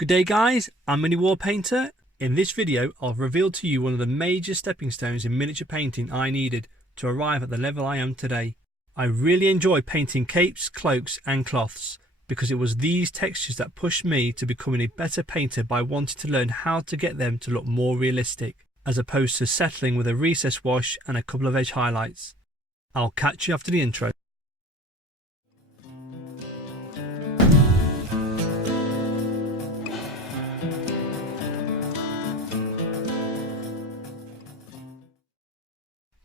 Good day guys, I'm Mini War Painter. In this video I'll reveal to you one of the major stepping stones in miniature painting I needed to arrive at the level I am today. I really enjoy painting capes, cloaks and cloths because it was these textures that pushed me to becoming a better painter by wanting to learn how to get them to look more realistic, as opposed to settling with a recess wash and a couple of edge highlights. I'll catch you after the intro.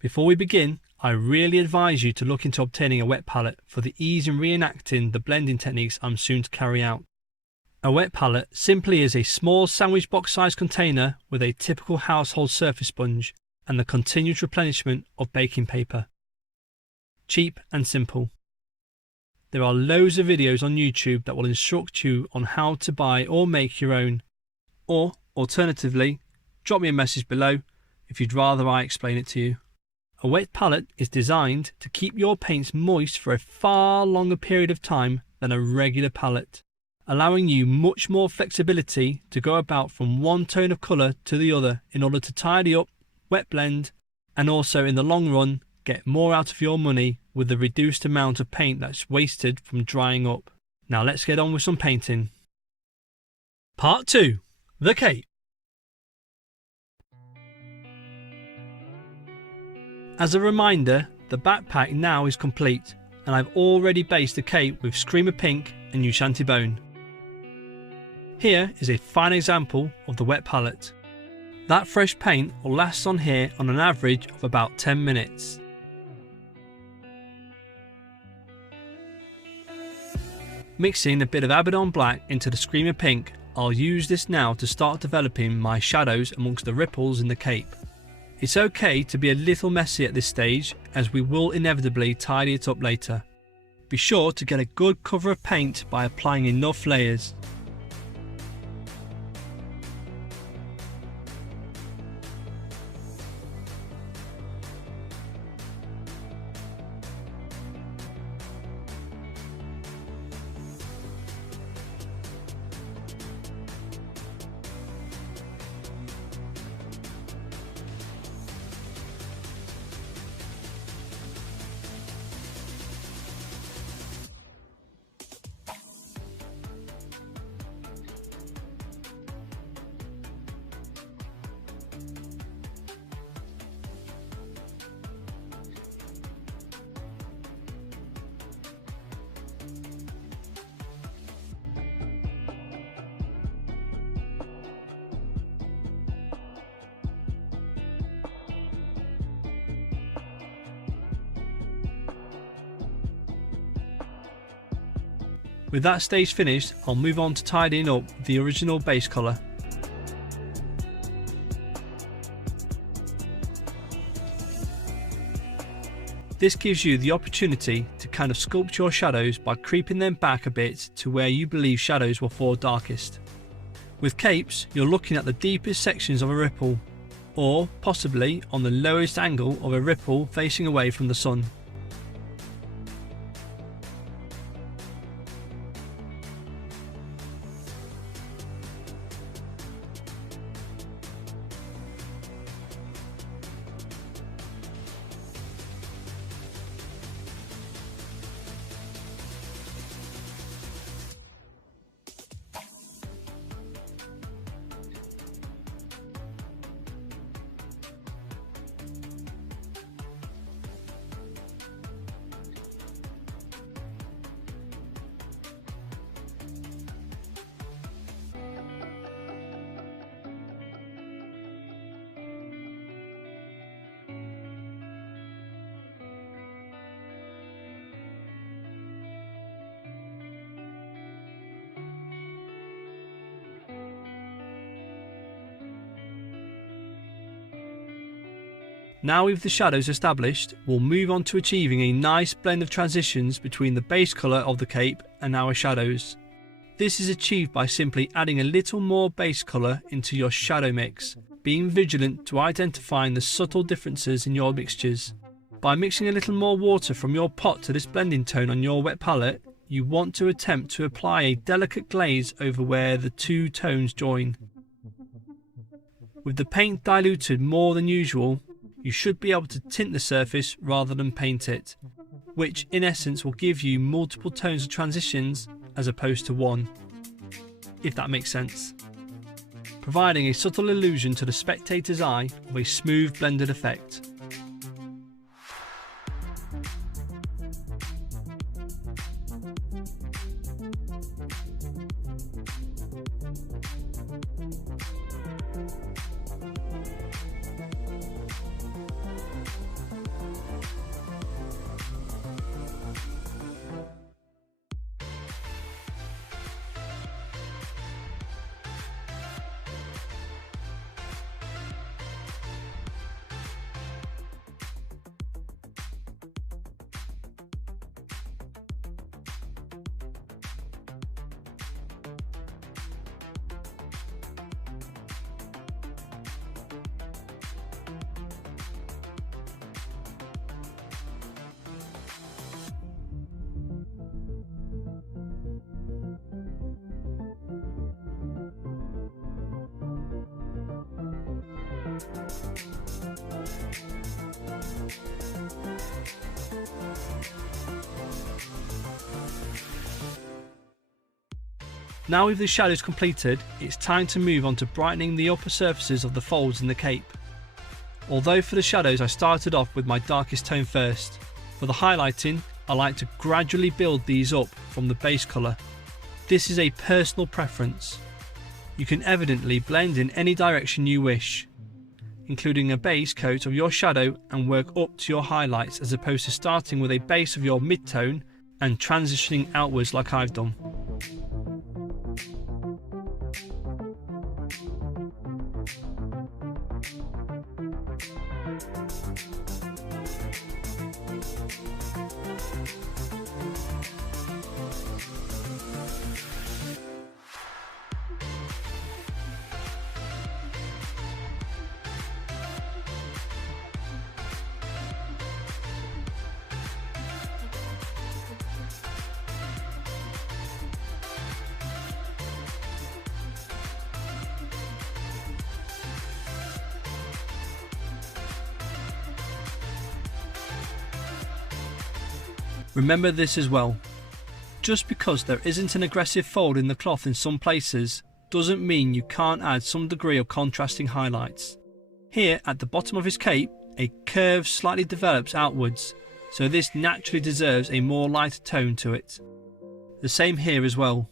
Before we begin, I really advise you to look into obtaining a wet palette for the ease in reenacting the blending techniques I'm soon to carry out. A wet palette simply is a small sandwich box sized container with a typical household surface sponge and the continuous replenishment of baking paper. Cheap and simple. There are loads of videos on YouTube that will instruct you on how to buy or make your own, or alternatively, drop me a message below if you'd rather I explain it to you. A wet palette is designed to keep your paints moist for a far longer period of time than a regular palette, allowing you much more flexibility to go about from one tone of colour to the other in order to tidy up, wet blend, and also in the long run get more out of your money with the reduced amount of paint that's wasted from drying up. Now let's get on with some painting. Part 2. The cape. As a reminder, the backpack now is complete and I've already based the cape with Screamer Pink and Ushanti Bone. Here is a fine example of the wet palette. That fresh paint will last on here on an average of about 10 minutes. Mixing a bit of Abaddon Black into the Screamer Pink, I'll use this now to start developing my shadows amongst the ripples in the cape. It's okay to be a little messy at this stage, as we will inevitably tidy it up later. Be sure to get a good cover of paint by applying enough layers. With that stage finished, I'll move on to tidying up the original base colour. This gives you the opportunity to kind of sculpt your shadows by creeping them back a bit to where you believe shadows will fall darkest. With capes, you're looking at the deepest sections of a ripple, or possibly on the lowest angle of a ripple facing away from the sun. Now with the shadows established, we'll move on to achieving a nice blend of transitions between the base colour of the cape and our shadows. This is achieved by simply adding a little more base colour into your shadow mix, being vigilant to identifying the subtle differences in your mixtures. By mixing a little more water from your pot to this blending tone on your wet palette, you want to attempt to apply a delicate glaze over where the two tones join. With the paint diluted more than usual, you should be able to tint the surface rather than paint it, which in essence will give you multiple tones of transitions as opposed to one, if that makes sense, providing a subtle illusion to the spectator's eye of a smooth blended effect. Now with the shadows completed, it's time to move on to brightening the upper surfaces of the folds in the cape. Although for the shadows I started off with my darkest tone first, for the highlighting I like to gradually build these up from the base colour. This is a personal preference. You can evidently blend in any direction you wish, including a base coat of your shadow and work up to your highlights as opposed to starting with a base of your mid-tone and transitioning outwards like I've done. Remember this as well, just because there isn't an aggressive fold in the cloth in some places doesn't mean you can't add some degree of contrasting highlights. Here at the bottom of his cape, a curve slightly develops outwards, so this naturally deserves a more lighter tone to it. The same here as well.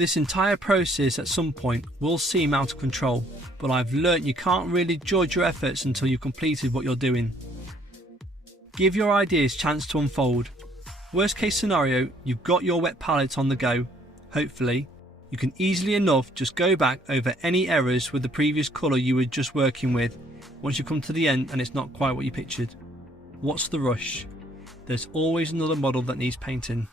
This entire process at some point will seem out of control, but I've learnt you can't really judge your efforts until you've completed what you're doing. Give your ideas chance to unfold. Worst case scenario, you've got your wet palette on the go. Hopefully, you can easily enough just go back over any errors with the previous colour you were just working with once you come to the end and it's not quite what you pictured. What's the rush? There's always another model that needs painting.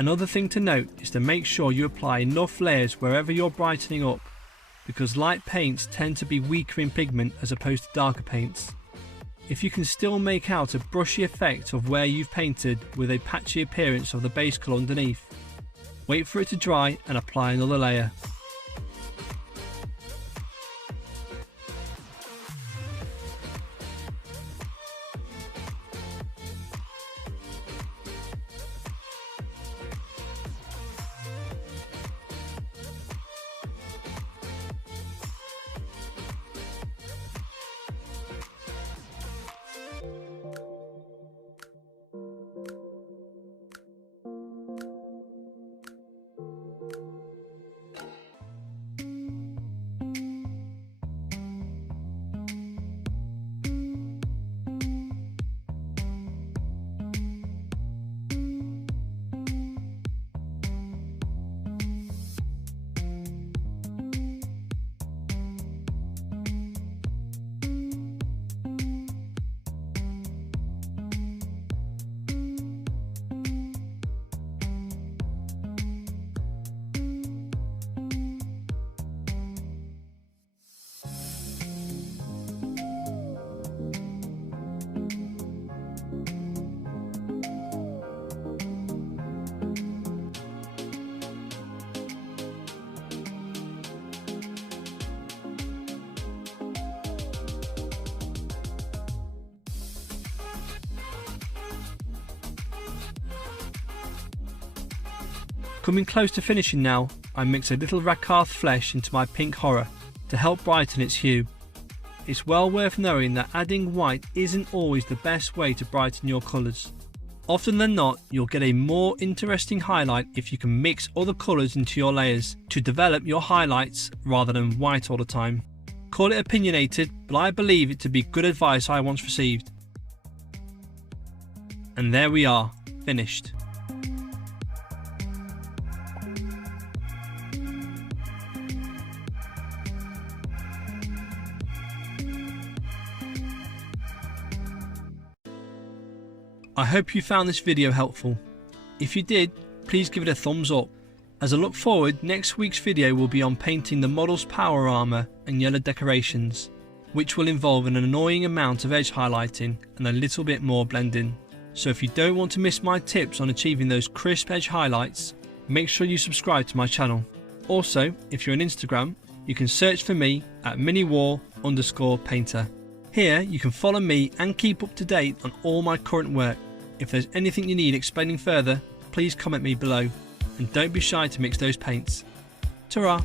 Another thing to note is to make sure you apply enough layers wherever you're brightening up, because light paints tend to be weaker in pigment as opposed to darker paints. If you can still make out a brushy effect of where you've painted with a patchy appearance of the base colour underneath, wait for it to dry and apply another layer. Coming close to finishing now, I mix a little Rakarth flesh into my pink horror to help brighten its hue. It's well worth knowing that adding white isn't always the best way to brighten your colours. Often than not, you'll get a more interesting highlight if you can mix other colours into your layers to develop your highlights rather than white all the time. Call it opinionated, but I believe it to be good advice I once received. And there we are, finished. I hope you found this video helpful. If you did, please give it a thumbs up. As I look forward, next week's video will be on painting the model's power armour and yellow decorations, which will involve an annoying amount of edge highlighting and a little bit more blending. So if you don't want to miss my tips on achieving those crisp edge highlights, make sure you subscribe to my channel. Also, if you're on Instagram, you can search for me at miniwar_painter. Here you can follow me and keep up to date on all my current work. If there's anything you need explaining further, please comment me below, and don't be shy to mix those paints. Ta-ra!